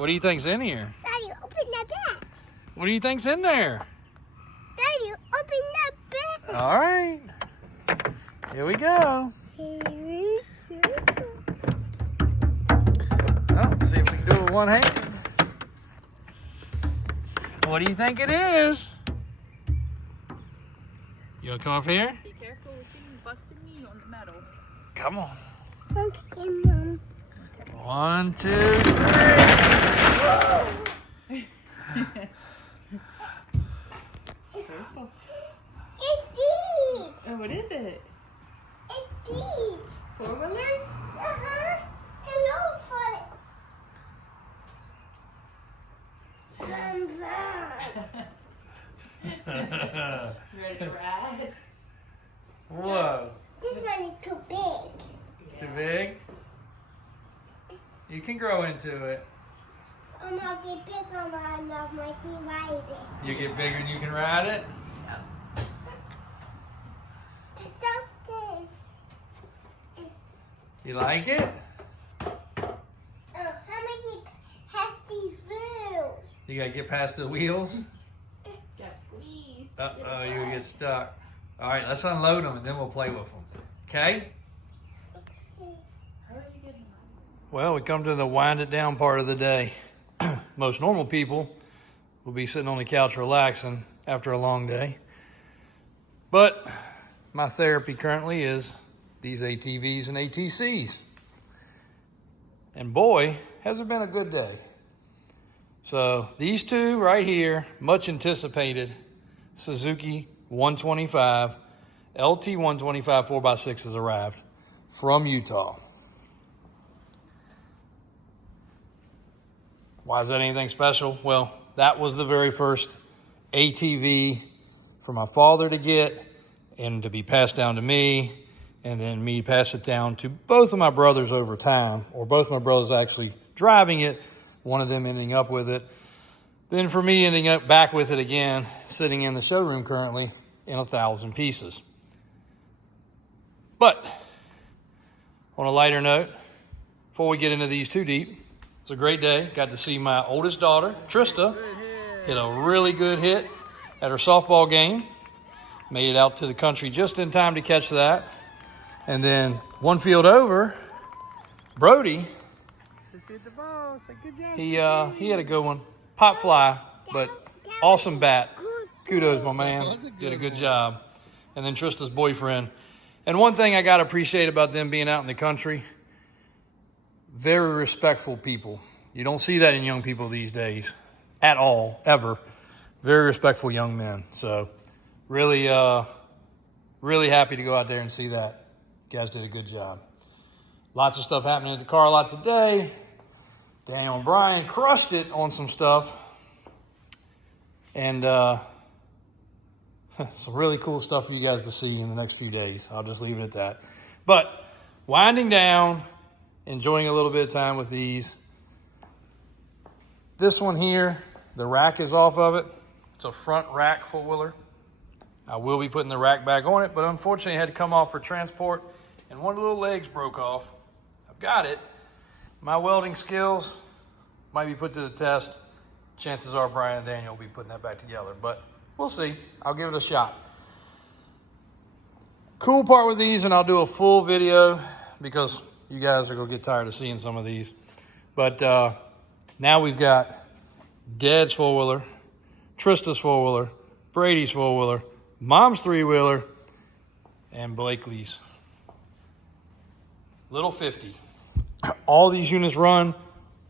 What do you think's in here? Daddy, open that bag. What do you think's in there? Daddy, open that bag. All right. Here we go. Oh, see if we can do it with one hand. What do you think it is? You wanna come up here? Be careful with you busting me on the metal. Come on. Okay, Mom. 1, 2, 3. Careful. It's deep. Oh, what is it? It's deep. Four-wheelers? Uh-huh. Hello, for Ready to ride? Whoa. This one is too big. It's too big? You can grow into it. I'm gonna get big on my feet ride it. You get bigger and you can ride it? Yeah. It's something. You like it? How many have these wheels? You gotta get past the wheels? Got squeezed. Uh-oh, you get stuck. All right, let's unload them and then we'll play with them. Okay? Okay. How are you getting on? Well, we come to the wind it down part of the day. Most normal people will be sitting on the couch relaxing after a long day. But my therapy currently is these ATVs and ATCs. And boy, has it been a good day. So these two right here, much anticipated Suzuki 125, LT 125 4x6 has arrived from Utah. Why is that anything special? Well, that was the very first ATV for my father to get and to be passed down to me, and then me pass it down to both of my brothers over time, or both of my brothers actually driving it, one of them ending up with it. Then for me ending up back with it again, sitting in the showroom currently in 1,000 pieces. But on a lighter note, before we get into these too deep, it's a great day. Got to see my oldest daughter, Trista, hit a really good hit at her softball game. Made it out to the country just in time to catch that. And then one field over, Brody, he had a good one. Pop fly, but awesome bat. Kudos, my man. Did a good job. And then Trista's boyfriend. And one thing I got to appreciate about them being out in the country, very respectful people. You don't see that in young people these days at all, ever. Very respectful young men. So really, really happy to go out there and see that. You guys did a good job. Lots of stuff happening at the car lot today. Daniel and Brian crushed it on some stuff. And some really cool stuff for you guys to see in the next few days. I'll just leave it at that. But winding down, enjoying a little bit of time with these. This one here, the rack is off of it. It's a front rack four-wheeler. I will be putting the rack back on it, but unfortunately it had to come off for transport, and one of the little legs broke off. I've got it. My welding skills might be put to the test. Chances are Brian and Daniel will be putting that back together, but we'll see. I'll give it a shot. Cool part with these, and I'll do a full video because you guys are going to get tired of seeing some of these. But now we've got Dad's four-wheeler, Trista's four-wheeler, Brady's four-wheeler, Mom's three-wheeler, and Blakely's little 50. All these units run.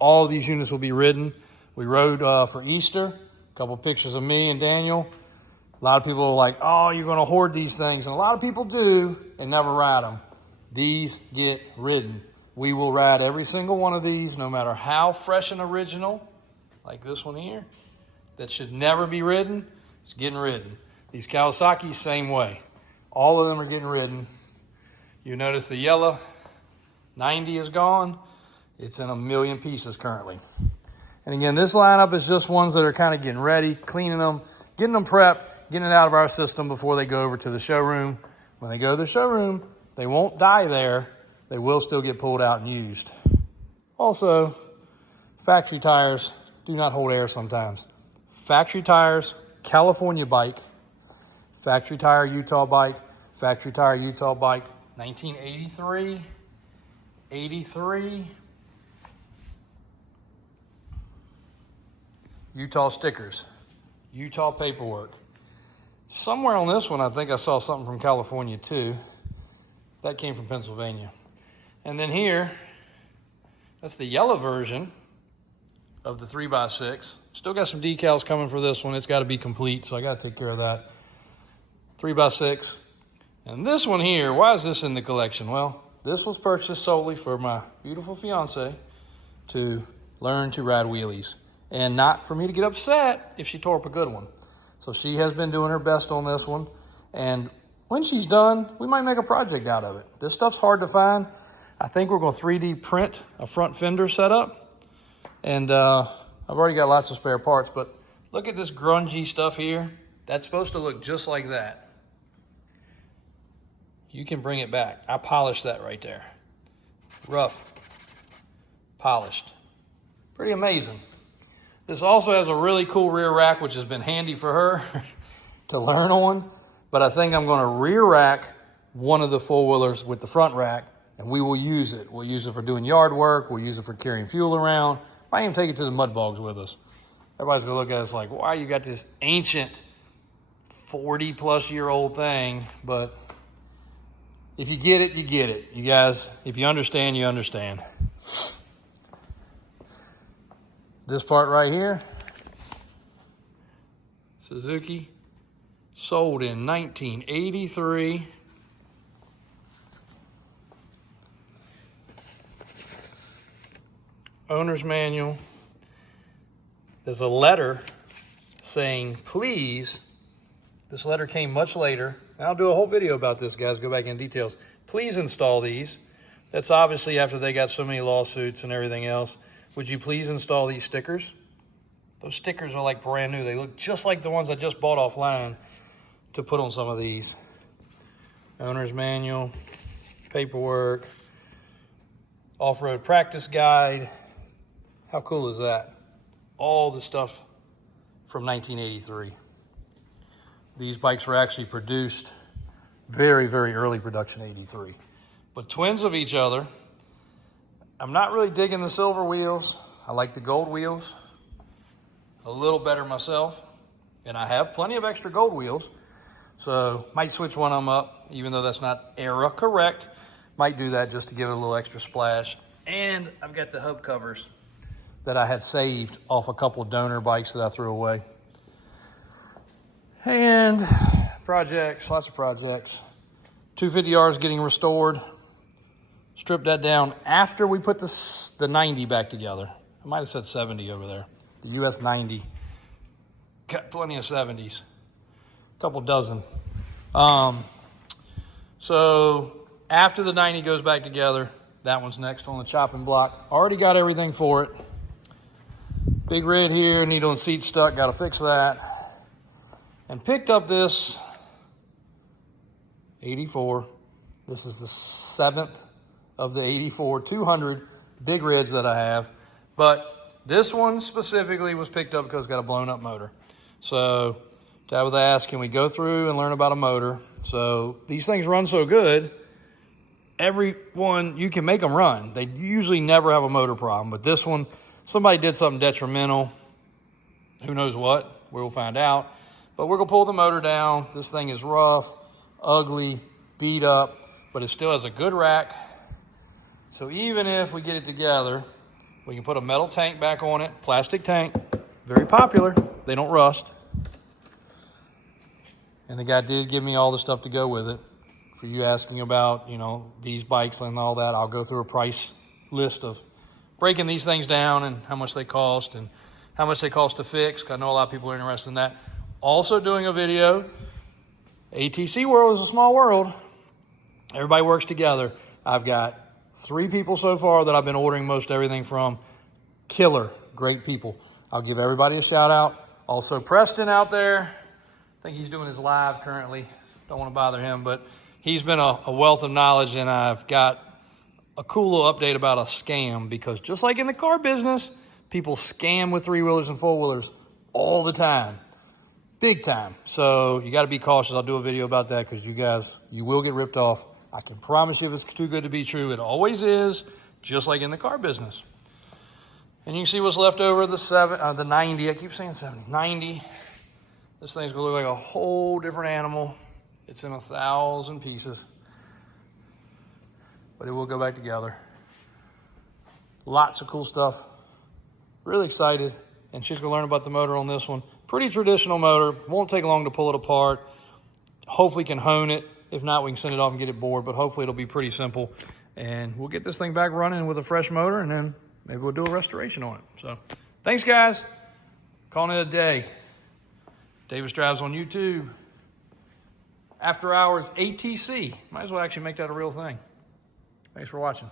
All these units will be ridden. We rode for Easter. A couple pictures of me and Daniel. A lot of people are like, oh, you're going to hoard these things. And a lot of people do and never ride them. These get ridden. We will ride every single one of these, no matter how fresh and original, like this one here, that should never be ridden. It's getting ridden. These Kawasaki, same way. All of them are getting ridden. You notice the yellow 90 is gone. It's in 1 million pieces currently. And again, this lineup is just ones that are kind of getting ready, cleaning them, getting them prepped, getting it out of our system before they go over to the showroom. When they go to the showroom, they won't die there. They will still get pulled out and used. Also, Factory tires do not hold air sometimes. Factory tires, California bike. Factory tire, Utah bike. Factory tire, Utah bike. 1983, 83. Utah stickers, Utah paperwork. Somewhere on this one, I think I saw something from California too. That came from Pennsylvania. And then here, that's the yellow version of the 3x6. Still got some decals coming for this one. It's got to be complete, so I got to take care of that. 3x6. And this one here, why is this in the collection? Well, this was purchased solely for my beautiful fiance to learn to ride wheelies, and not for me to get upset if she tore up a good one. So she has been doing her best on this one, and when she's done, we might make a project out of it. This stuff's hard to find. I think we're going to 3D print a front fender setup, and I've already got lots of spare parts, but look at this grungy stuff here. That's supposed to look just like that. You can bring it back. I polished that right there. Rough, polished. Pretty amazing. This also has a really cool rear rack, which has been handy for her to learn on. But I think I'm going to rear rack one of the four-wheelers with the front rack, and we will use it. We'll use it for doing yard work. We'll use it for carrying fuel around. Might even take it to the mud bogs with us. Everybody's going to look at us like, why you got this ancient 40-plus-year-old thing? But if you get it, you get it. You guys, if you understand, you understand. This part right here, Suzuki, sold in 1983. Owner's manual. There's a letter saying, please. This letter came much later. And I'll do a whole video about this, guys. Go back in details. Please install these. That's obviously after they got so many lawsuits and everything else. Would you please install these stickers? Those stickers are like brand new. They look just like the ones I just bought offline to put on some of these. Owner's manual, paperwork, off-road practice guide. How cool is that? All the stuff from 1983. These bikes were actually produced very, very early production, 83. But twins of each other. I'm not really digging the silver wheels. I like the gold wheels a little better myself. And I have plenty of extra gold wheels. So might switch one of them up, even though that's not era correct. Might do that just to give it a little extra splash. And I've got the hub covers that I had saved off a couple of donor bikes that I threw away. And projects, lots of projects. 250R is getting restored. Stripped that down after we put the 90 back together. I might have said 70 over there. The US 90. Got plenty of 70s. A couple dozen. So after the 90 goes back together, that one's next on the chopping block. Already got everything for it. Big red here, needle and seat stuck, gotta fix that. And picked up this 84. This is the 7th of the 84 200 big reds that I have. But this one specifically was picked up because it's got a blown up motor. So Tabitha asked, can we go through and learn about a motor? So these things run so good, every one, you can make them run. They usually never have a motor problem. But this one, somebody did something detrimental. Who knows what? We'll find out. But we're going to pull the motor down. This thing is rough, ugly, beat up, but it still has a good rack. So even if we get it together, we can put a metal tank back on it, plastic tank, very popular. They don't rust. And the guy did give me all the stuff to go with it. For you asking about, you know, these bikes and all that, I'll go through a price list of breaking these things down and how much they cost and how much they cost to fix, because I know a lot of people are interested in that. Also doing a video. ATC world is a small world. Everybody works together. I've got 3 people so far that I've been ordering most everything from. Killer, great people. I'll give everybody a shout out. Also Preston out there. I think he's doing his live currently. Don't want to bother him, but he's been a wealth of knowledge, and I've got a cool little update about a scam, because just like in the car business, People scam with 3-wheelers and 4-wheelers all the time. Big time. So you got to be cautious. I'll do a video about that because you will get ripped off. I can promise you if it's too good to be true, it always is, just like in the car business. And you can see what's left over of the 90. I keep saying 70. 90. This thing's going to look like a whole different animal. It's in 1,000 pieces. But it will go back together. Lots of cool stuff. Really excited. And she's going to learn about the motor on this one. Pretty traditional motor. Won't take long to pull it apart. Hopefully can hone it. If not, we can send it off and get it bored. But hopefully it'll be pretty simple. And we'll get this thing back running with a fresh motor. And then maybe we'll do a restoration on it. So thanks, guys. Calling it a day. Davis Drives on YouTube. After Hours ATC. Might as well actually make that a real thing. Thanks for watching.